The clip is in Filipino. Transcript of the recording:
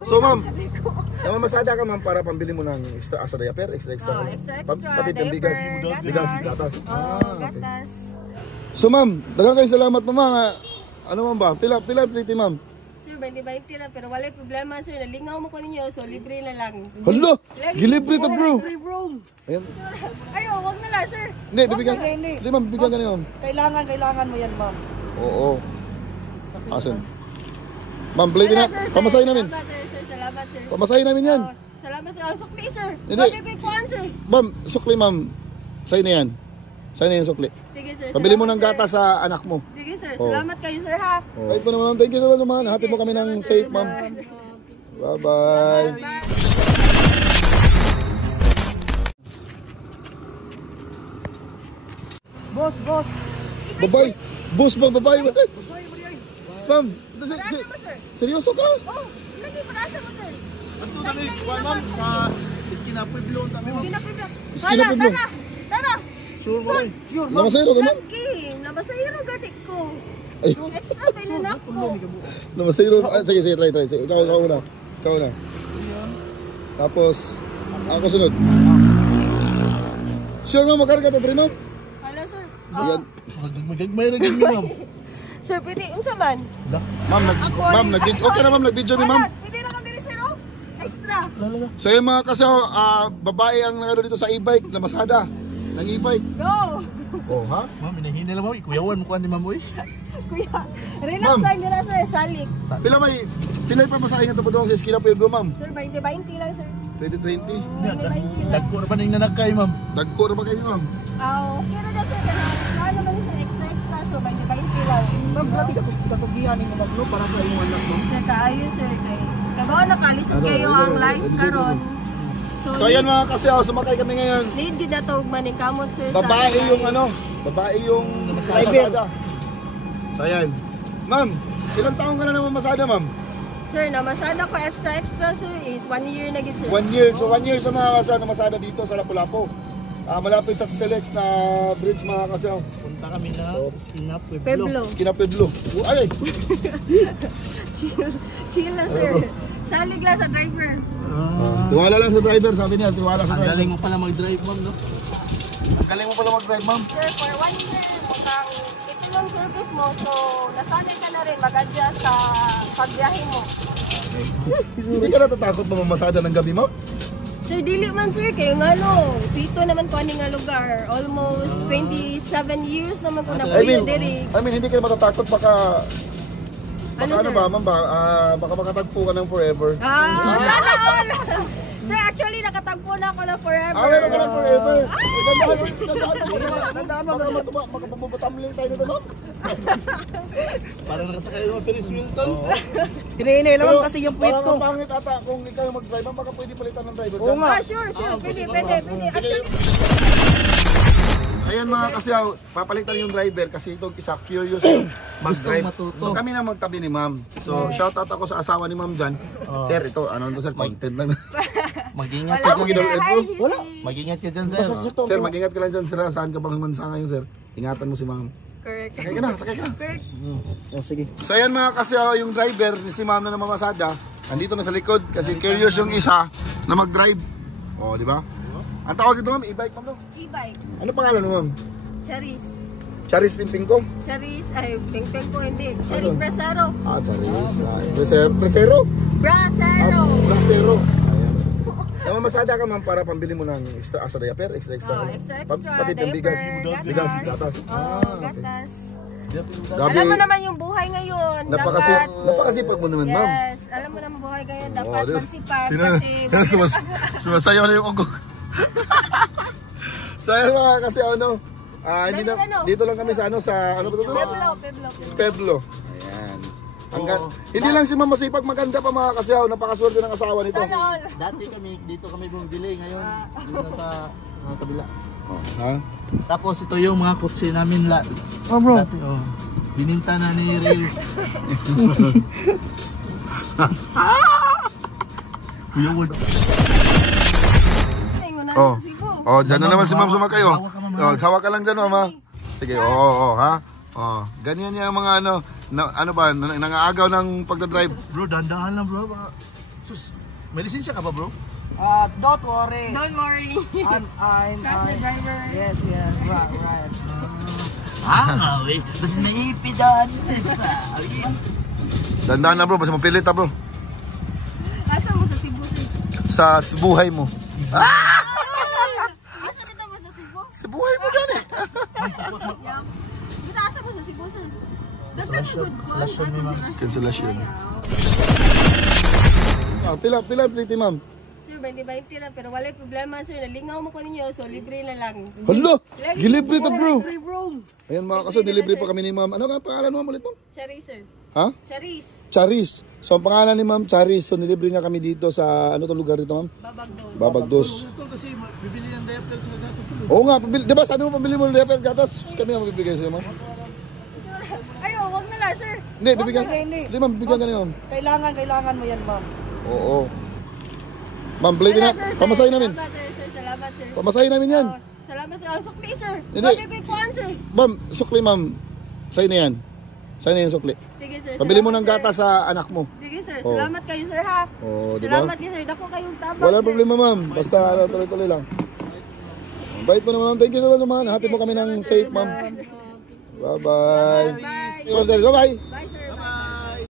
So ma'am, namamasada ka ma'am para pambili mo ng extra sa diaper, extra. Extra, pati bigas, gatas. Gatas. So ma'am, daghang kayo salamat ma'am. Ano ma'am ba? Pila pliti ma'am? Sir, 20-20 na pero wala problema sir. Nalingaw mo ko ninyo so libre na lang. Hala! Gilibre ta bro! Ayan. Ayo, wag na lang sir. Hindi, bibigyan. Hindi ma'am, bibigyan ka niyo ma'am. Kailangan mo yan ma'am. Oo. Asan? Ma'am, plate na. Pamasahin namin. Salamat sir. Pamasahin namin yan. Salamat sir. Sukli sir. Hindi. Kay kuan sir. Ma'am, sukli ma'am. Sa'yo na yan. Sa'yo na yan sukli. Sige sir. Pabili mo ng gatas sa anak mo. Sige sir. Salamat kayo sir ha. Kahit po naman ma'am. Thank you so much ma'am. Hatid mo kami ng safe ma'am. Bye-bye. Boss. Bye-bye. Boss ba? Bye-bye. Ma'am, seryoso ka? Oh, lagi pag-asa mo sir. Ito kami, ma'am, sa Iskina Pueblo. Iskina Pueblo. Tara. Sure mo rin. Namasayro ka ma'am? Lagi. Nabasayro gatik ko. Ay, Extra tayo na ako. namasayro. Sige, try. Sige, ikaw una. Tapos, ako sunod. Sure ma'am, makarga ta 3 ma'am? Hala sir. Ayan. Magagmay rin yun, ma'am. Sir, pwede, unsa man? Ma'am, okay na ma'am, nag-video ni ma'am. Pwede na ka diri sir, oh. Extra. So yung mga kasaw, babae ang nangano dito sa e-bike, na masada. Ng e-bike. Go! Oh, ha? Ma'am, hinahina lang, ma'am. Ikuyawan mo ko ni ma'am, uy. Kuya, relax Ma'am. lang nila sir, salik. Pilay pa masahin ito po doon sa Iskina Pueblo, ma'am. Sir, 20-20 lang sir. 2020. Dagko na ba na yung nanagkay, ma'am? Dagko na ba kayo, ma'am? Okay na na sir, kaya naman sir, extra, so 20-20 lang. Ma'am, grabe katugihan ni ma'am no para sa iyong anak no. Sir, kaayo sir, kay kabaw nakalisod kayo ang life karon. So ayan mga kasaw, sumakay kami ngayon. Need gid na to maning kamot sir. Babae yung babae yung masada. So ayan. Ma'am, ilang taon ka na naman masada, ma'am? Sir, namasada ko extra sir is 1 year na gid sir. 1 year. So 1 year sa mga kasaw na masada dito sa Lapu-Lapu. Malapit sa Selex na bridge mga kasaw. Punta kami na Iskina Pueblo. Iskina Pueblo. Ay! Chill lang sir. Salig lang sa driver. Tiwala lang sa driver, sabi niya, tiwala sa Ang driver. galing mo pala mag-drive, ma'am, no? Ang galing mo pala mag-drive, ma'am. Sir, for 1 year, mukhang ito lang service mo. So, nasanay ka na rin mag-adjust sa pagbiyahe mo. Hindi ka natatakot pa mamasada ng gabi, ma'am? Sir, dili man sir, kayo nga no. Sito naman ko ani nga lugar. Almost 27 years naman ko na I kuya diri. mean, hindi kayo matatakot baka Ano, ano sir? ba, ma'am ba? Baka makatagpo ka ng forever. Sana all! Sir, actually nakatagpo na ako na forever. Meron ka ng forever. Tandaan mo Baka makapabubutamling tayo nito, ma'am. Parang nakasakay yung Ferris wheel, tol. Hinahinay naman kasi yung puwit ko. Parang pangit ata kung ikaw yung mag-drive, ma'am, baka pwede palitan ng driver Oo dyan. nga. Sure. Pwede. Actually, Ayan mga kasi papalitan yung driver kasi itong isa curious yung mag-drive. So kami na magtabi ni ma'am. So shout out ako sa asawa ni ma'am dyan. Sir, ito ano to sir, content lang. Mag-ingat wala ka ko dyan. Wala. Mag-ingat ka dyan, sir. Sir, mag-ingat ka lang dyan sir. Saan ka bang mansa ngayon sir? Ingatan mo si ma'am. Correct. Sakay ka na. Correct. Oh, sige. So ayan mga kasi yung driver ni si ma'am na namamasada, andito na sa likod kasi curious yung isa na mag-drive. Oh, di ba? Ang tawag dito ma'am, e-bike ma'am. E-bike. Ano pangalan mo ma'am? Charis. Charis Pimping ko? Charis, ay, peng-peng ko hindi. Charis Brasero. Charis. Presero? Brasero. Brasero. Ayan. Namamasada ka ma'am para pambili mo ng extra sa diaper, extra. Extra. Pati yung bigas, gatas. Gatas. Grabe. Alam mo naman yung buhay ngayon. Napakasipag mo naman ma'am. Yes, alam mo naman buhay ngayon. Dapat magsipag kasi... Sumasayaw na yung ugok. Sayang mga kasi dito lang kami sa sa ano ba ito? Pueblo. Ayan. Hindi lang si ma'am masipag, maganda pa mga kasi napakaswerte ng asawa nito. Dati dito kami bumili, ngayon dito sa kabila. Ha? Tapos ito yung mga kutsi namin Bro. dati, bininta na ni Ray. Kuya Ward. Dyan na naman si ma'am sumakay. Sawa ka lang dyan ma'am. Sige, ha? Ganyan yung mga ano ba, nangaagaw ng pagdadrive. Bro, dandahan lang bro. Sus, may lisensya ka ba, bro? Don't worry. Don't worry. I'm Trust the driver. Yes, right. Basta may ipidan. Dandaan na bro, basta mapilit ha bro. Asa mo sa Cebu, sir? Sa buhay mo. Asa dito mo sa Cebu? Sa buhay mo gani. Yeah. Dito asa mo sa Cebu, sir? Cancellation ni ma'am. Cancellation. Pila plate ma'am. Sir, 20-20 na, pero walay problema, sir. Nalingaw mo ko ninyo, so libre na lang. Hala! Gilibre ta bro. Hey, bro. Ayan mga kaso, delivery pa kami ni ma'am. Ano ka pangalan mo ulit ma'am? Charis, sir. Ha? Charis. Charis. So ang pangalan ni ma'am Charis. So nilibre niya kami dito sa ano to lugar dito ma'am? Babagdos. Babagdos. Ito kasi bibili ng diaper sa gatas tuloy. Oo nga, di ba sabi mo pabili mo ng diaper gatas? Kami ang magbibigay sa'yo ma'am. Ayo, wag na lang, sir. Hindi, bibigyan. Hindi. Hindi ma'am, bibigyan ka ni ma'am. Kailangan mo yan, ma'am. Oo. Ma'am, plate na. Sir, Pamasahin namin. Salamat, sir. Sir, salamat, sir. Pamasahin namin yan. Oh, salamat, sir. Oh, sukli, sir. Hindi. Bakit ko ikuan, sir? Ma'am, sukli ma'am. Sa'yo na yan. Sa'yo na yan sukli. Sige, sir. Pabili mo Salamat, ng sir. gatas sa anak mo. Sige, sir. Oh. Salamat kayo, sir, ha? Oo, di ba? Salamat kayo, sir. Dako kayong tabak, Wala sir. problema ma'am. Basta tuloy-tuloy lang. Ang bait mo naman ma'am. Thank you so much ma'am. Hatid mo kami ng safe ma'am. Bye-bye. Bye. Bye-bye. Bye, sir.